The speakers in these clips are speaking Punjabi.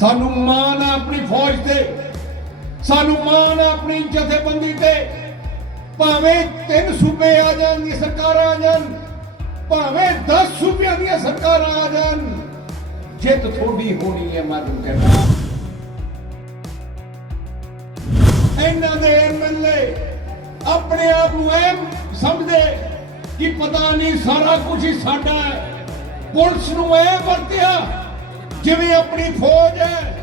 ਸਾਨੂੰ ਮਾਣ ਆ ਆਪਣੀ ਫੌਜ ਤੇ, ਸਾਨੂੰ ਮਾਣ ਆ ਆਪਣੀ ਜਥੇਬੰਦੀ ਤੇ। ਭਾਵੇਂ ਤਿੰਨ ਸੂਬੇ ਆ ਜਾਣ ਦੀ ਸਰਕਾਰਾਂ ਆ ਜਾਣ, ਭਾਵੇਂ 10 ਸੂਬਿਆਂ ਦੀਆਂ ਸਰਕਾਰਾਂ ਆ ਜਾਣ, ਜਿੱਤ ਥੋੜੀ ਹੋਣੀ ਹੈ ਮੈਂ ਤੁਹਾਨੂੰ ਕਹਿੰਦਾ ਇਹਨਾਂ ਦੇ ਐਮਐਲਏ ਆਪਣੇ ਆਪ ਨੂੰ ਐ ਸਮਝਦੇ ਕਿ ਪਤਾ ਨਹੀਂ ਸਾਰਾ ਕੁਝ ਹੀ ਸਾਡਾ ਹੈ। ਪੁਲਿਸ ਨੂੰ ਐ ਵਰਤਿਆ ਜਿਵੇਂ ਆਪਣੀ ਫੌਜ ਹੈ।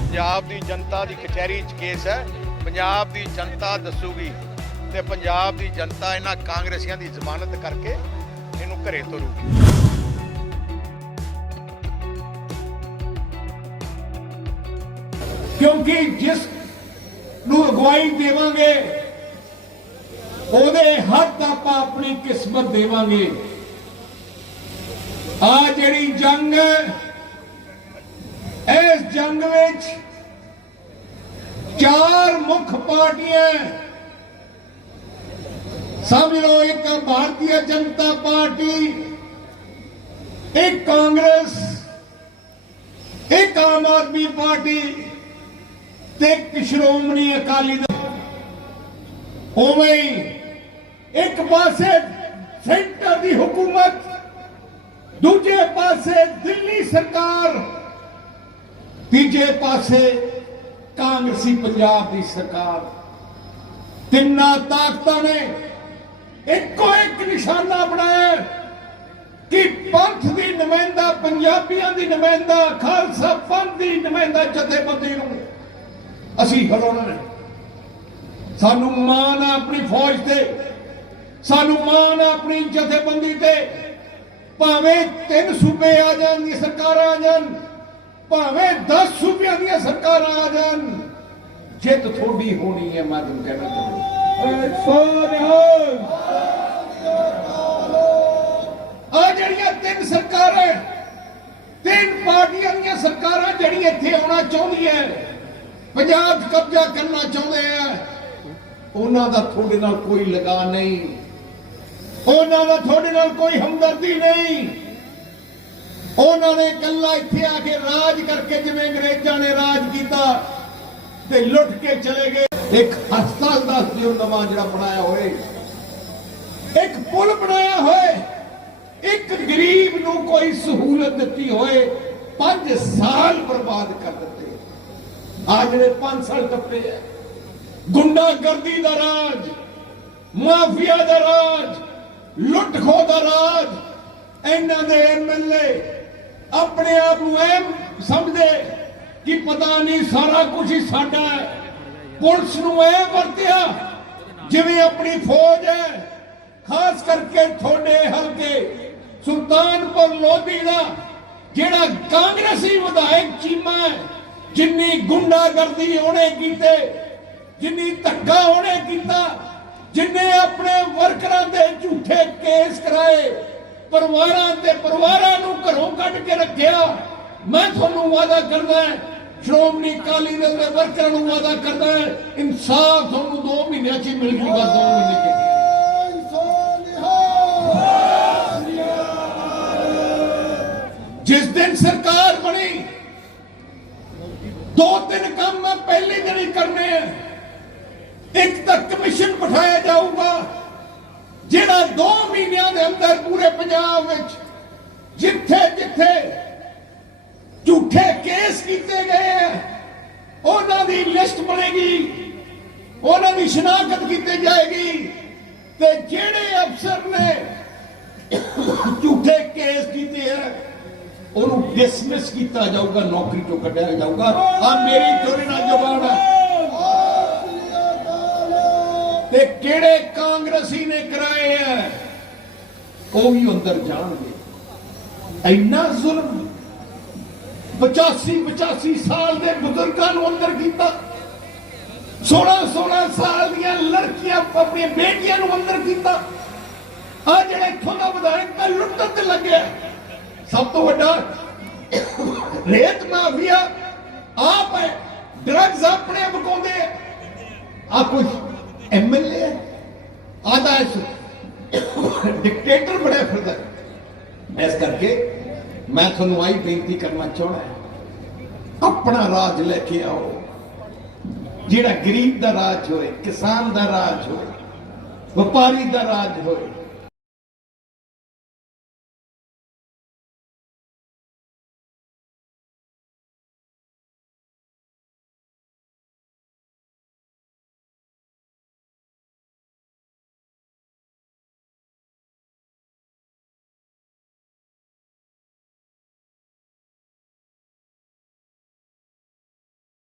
ਪੰਜਾਬ ਦੀ ਜਨਤਾ ਦੀ ਕਚਹਿਰੀ 'ਚ ਕੇਸ ਹੈ। ਪੰਜਾਬ ਦੀ ਜਨਤਾ ਦੱਸੂਗੀ ਤੇ ਪੰਜਾਬ ਦੀ ਜਨਤਾ ਇਹਨਾਂ ਕਾਂਗਰਸੀਆਂ ਦੀ ਜ਼ਮਾਨਤ ਕਰਕੇ ਇਹਨੂੰ ਘਰੇ ਤੋਰੂਗੀ। ਕਿਉਂਕਿ ਜਿਸ ਨੂੰ ਅਗਵਾਈ ਦੇਵਾਂਗੇ ਉਹਦੇ ਹੱਥ ਆਪਾਂ ਆਪਣੀ ਕਿਸਮਤ ਦੇਵਾਂਗੇ। ਆ ਜਿਹੜੀ ਜੰਗ ਹੈ, ਇਸ ਜੰਗ ਵਿੱਚ ਚਾਰ ਮੁੱਖ ਪਾਰਟੀਆਂ ਸਮਝ ਲਓ, ਇੱਕ ਭਾਰਤੀ ਜਨਤਾ ਪਾਰਟੀ, ਇੱਕ ਕਾਂਗਰਸ, ਇੱਕ ਆਮ ਆਦਮੀ ਪਾਰਟੀ ਤੇ ਇੱਕ ਸ਼੍ਰੋਮਣੀ ਅਕਾਲੀ ਦਲ। ਉਵੇਂ ਹੀ ਇੱਕ ਪਾਸੇ ਸੈਂਟਰ ਦੀ ਹਕੂਮਤ ਦੂਜੇ ਪਾਸੇ ਦਿੱਲੀ ਸਰਕਾਰ, ਤੀਜੇ ਪਾਸੇ ਕਾਂਗਰਸੀ ਪੰਜਾਬ ਦੀ ਸਰਕਾਰ। ਤਿੰਨਾਂ ਤਾਕਤਾਂ ਨੇ ਇੱਕੋ ਇੱਕ ਨਿਸ਼ਾਨਾ ਬਣਾਇਆ ਕਿ ਪੰਥ ਦੀ ਨੁਮਾਇੰਦਾ, ਪੰਜਾਬੀਆਂ ਦੀ ਨੁਮਾਇੰਦਾ, ਖਾਲਸਾ ਪੰਥ ਦੀ ਨੁਮਾਇੰਦਾ ਜਥੇਬੰਦੀ ਨੂੰ ਅਸੀਂ ਹਰਾਉਣਾ ਹੈ। ਸਾਨੂੰ ਮਾਣ ਆ ਆਪਣੀ ਫੌਜ ਤੇ, ਸਾਨੂੰ ਮਾਣ ਆ ਆਪਣੀ ਜਥੇਬੰਦੀ ਤੇ ਭਾਵੇਂ ਤਿੰਨ ਸੂਬੇ ਆ ਜਾਣ ਦੀ ਸਰਕਾਰਾਂ ਆ ਜਾਣ ਭਾਵੇਂ 10 ਸੂਬਿਆਂ ਦੀਆਂ ਸਰਕਾਰਾਂ ਆ ਜਾਣ ਜਿੱਤ ਥੋੜੀ ਹੋਣੀ ਹੈ ਮੈਂ ਤੁਹਾਨੂੰ ਕਹਿਣਾ ਚਾਹੁੰਦਾ ਆ ਜਿਹੜੀਆਂ ਤਿੰਨ ਸਰਕਾਰਾਂ ਤਿੰਨ ਪਾਰਟੀਆਂ ਦੀਆਂ ਸਰਕਾਰਾਂ ਜਿਹੜੀਆਂ ਇੱਥੇ ਆਉਣਾ ਚਾਹੁੰਦੀਆਂ ਪੰਜਾਬ 'ਚ ਕਬਜ਼ਾ ਕਰਨਾ ਚਾਹੁੰਦੇ ਆ ਉਹਨਾਂ ਦਾ ਤੁਹਾਡੇ ਨਾਲ ਕੋਈ ਲਗਾ ਨਹੀਂ। ਉਹਨਾਂ ਦਾ ਤੁਹਾਡੇ ਨਾਲ ਕੋਈ ਹਮਦਰਦੀ ਨਹੀਂ। ਉਹਨਾਂ ਨੇ ਇਕੱਲਾ ਇੱਥੇ ਆ ਕੇ ਰਾਜ ਕਰਕੇ ਜਿਵੇਂ ਅੰਗਰੇਜ਼ਾਂ ਨੇ ਰਾਜ ਕੀਤਾ ਤੇ ਲੁੱਟ ਕੇ ਚਲੇ ਗਏ। ਇੱਕ ਹਸਪਤਾਲ ਦਾ ਸੀ ਨਵਾਂ ਜਿਹੜਾ ਬਣਾਇਆ ਹੋਏ। ਇੱਕ ਪੁਲ ਬਣਾਇਆ ਹੋਏ। ਇੱਕ ਗਰੀਬ ਨੂੰ ਕੋਈ ਸਹੂਲਤ ਦਿੱਤੀ ਹੋਏ। 5 ਸਾਲ ਬਰਬਾਦ ਕਰ ਦਿੱਤੇ। ਆ ਜਿਹੜੇ 5 ਸਾਲ ਟੱਪੇ ਆ। ਗੁੰਡਾਗਰਦੀ ਦਾ ਰਾਜ, ਮਾਫੀਆ ਦਾ ਰਾਜ ਲੁੱਟ ਖੋਹ ਦਾ ਰਾਜ। ਇਹਨਾਂ ਦੇ ਐਮਐਲਏ ਆਪਣੇ ਆਪ ਨੂੰ ਐ ਸਮਝਦੇ ਕਿ ਪਤਾ ਨਹੀਂ ਸਾਰਾ ਕੁਝ ਹੀ ਸਾਡਾ ਹੈ। ਪੁਲਿਸ ਨੂੰ ਐ ਵਰਤਿਆ, ਜਿਵੇਂ ਆਪਣੀ ਫੌਜ ਹੈ। ਖਾਸ ਕਰਕੇ ਤੁਹਾਡੇ ਹਲਕੇ ਸੁਲਤਾਨਪੁਰ ਲੋਧੀ ਦਾ, ਜਿਹੜਾ ਕਾਂਗਰਸੀ ਵਿਧਾਇਕ ਚੀਮਾ ਹੈ, ਜਿੰਨੀ ਗੁੰਡਾਗਰਦੀ ਉਹਨੇ ਕੀਤੇ, ਜਿੰਨੀ ਧੱਕਾ ਉਹਨੇ ਕੀਤਾ ਜਿੰਨੇ ਆਪਣੇ ਵਰਕਰਾਂ ਦੇ ਝੂਠੇ ਕੇਸ ਕਰਾਏ, ਪਰਿਵਾਰਾਂ ਤੇ ਪਰਿਵਾਰਾਂ ਨੂੰ ਘਰੋਂ ਕੱਢ ਕੇ ਰੱਖਿਆ, ਮੈਂ ਤੁਹਾਨੂੰ ਵਾਅਦਾ ਕਰਦਾ ਸ਼੍ਰੋਮਣੀ ਅਕਾਲੀ ਦਲ ਦੇ ਵਰਕਰਾਂ ਨੂੰ ਵਾਅਦਾ ਕਰਦਾ ਇਨਸਾਫ ਤੁਹਾਨੂੰ 2 ਮਹੀਨਿਆਂ 'ਚ ਮਿਲ ਜੂਗਾ 2 ਮਹੀਨੇ 'ਚ ਜਿਸ ਦਿਨ ਸਰਕਾਰ ਬਣੀ, ਦੋ ਤਿੰਨ ਕੰਮ ਮੈਂ ਪਹਿਲੇ ਦਿਨ ਹੀ ਕਰਨੇ ਆ। ਇੱਕ ਤਾਂ ਕਮਿਸ਼ਨ ਬਿਠਾਇਆ ਜਾਊਗਾ, ਜਿਹੜਾ 2 ਮਹੀਨਿਆਂ ਦੇ ਅੰਦਰ ਪੂਰੇ ਪੰਜਾਬ ਵਿੱਚ ਜਿੱਥੇ ਜਿੱਥੇ ਝੂਠੇ ਕੇਸ ਕੀਤੇ ਗਏ ਆ, ਉਹਨਾਂ ਦੀ ਲਿਸਟ ਬਣੇਗੀ, ਉਹਨਾਂ ਦੀ ਸ਼ਨਾਖਤ ਕੀਤੀ ਜਾਏਗੀ ਤੇ ਜਿਹੜੇ ਅਫਸਰ ਨੇ ਝੂਠੇ ਕੇਸ ਕੀਤੇ ਆ, ਉਹਨੂੰ ਡਿਸਮਿਸ ਕੀਤਾ ਜਾਊਗਾ, ਨੌਕਰੀ ਤੋਂ ਕੱਢਿਆ ਜਾਊਗਾ। ਆ ਮੇਰੀ ਚੋਰੀ ਨਾਲ ਜ਼ਬਾਨ ਹੈ ਤੇ ਕਿਹੜੇ ਕਾਂਗਰਸੀ ਨੇ ਕਰਾਏ ਆ ਉਹ ਵੀ ਅੰਦਰ ਜਾਣਗੇ। ਇੰਨਾ ਜ਼ੁਲਮ 85 85 ਸਾਲ ਦੇ ਬਜ਼ੁਰਗਾਂ ਨੂੰ ਅੰਦਰ ਕੀਤਾ। 16 16 ਸਾਲ ਦੀਆਂ ਲੜਕੀਆਂ, ਆਪਣੀਆਂ ਬੇਟੀਆਂ ਨੂੰ ਅੰਦਰ ਕੀਤਾ। ਆ ਜਿਹੜੇ ਇੱਥੋਂ ਦਾ ਵਿਧਾਇਕ ਤਾਂ ਲੁੱਟਣ ਤੇ ਲੱਗਿਆ। ਸਭ ਤੋਂ ਵੱਡਾ ਰੇਤ ਮਾਫੀਆ ਆਪ ਹੈ ਡਰੱਗਸ ਆਪਣੇ ਬਕਾਉਂਦੇ ਆ। ਕੁਝ ਐਮਐਲਏ ਆਦਾ ਇਸ ਡਿਕਟੇਟਰ ਬਣਿਆ ਫਿਰਦਾ ਇਸ ਕਰਕੇ ਮੈਂ ਤੁਹਾਨੂੰ ਆਈ ਬੇਨਤੀ ਕਰਨਾ ਚਾਹੁੰਦਾ ਆਪਣਾ ਰਾਜ ਲੈ ਕੇ ਆਓ। ਜਿਹੜਾ ਗਰੀਬ ਦਾ ਰਾਜ ਹੋਏ, ਕਿਸਾਨ ਦਾ ਰਾਜ ਹੋਏ, ਵਪਾਰੀ ਦਾ ਰਾਜ ਹੋਏ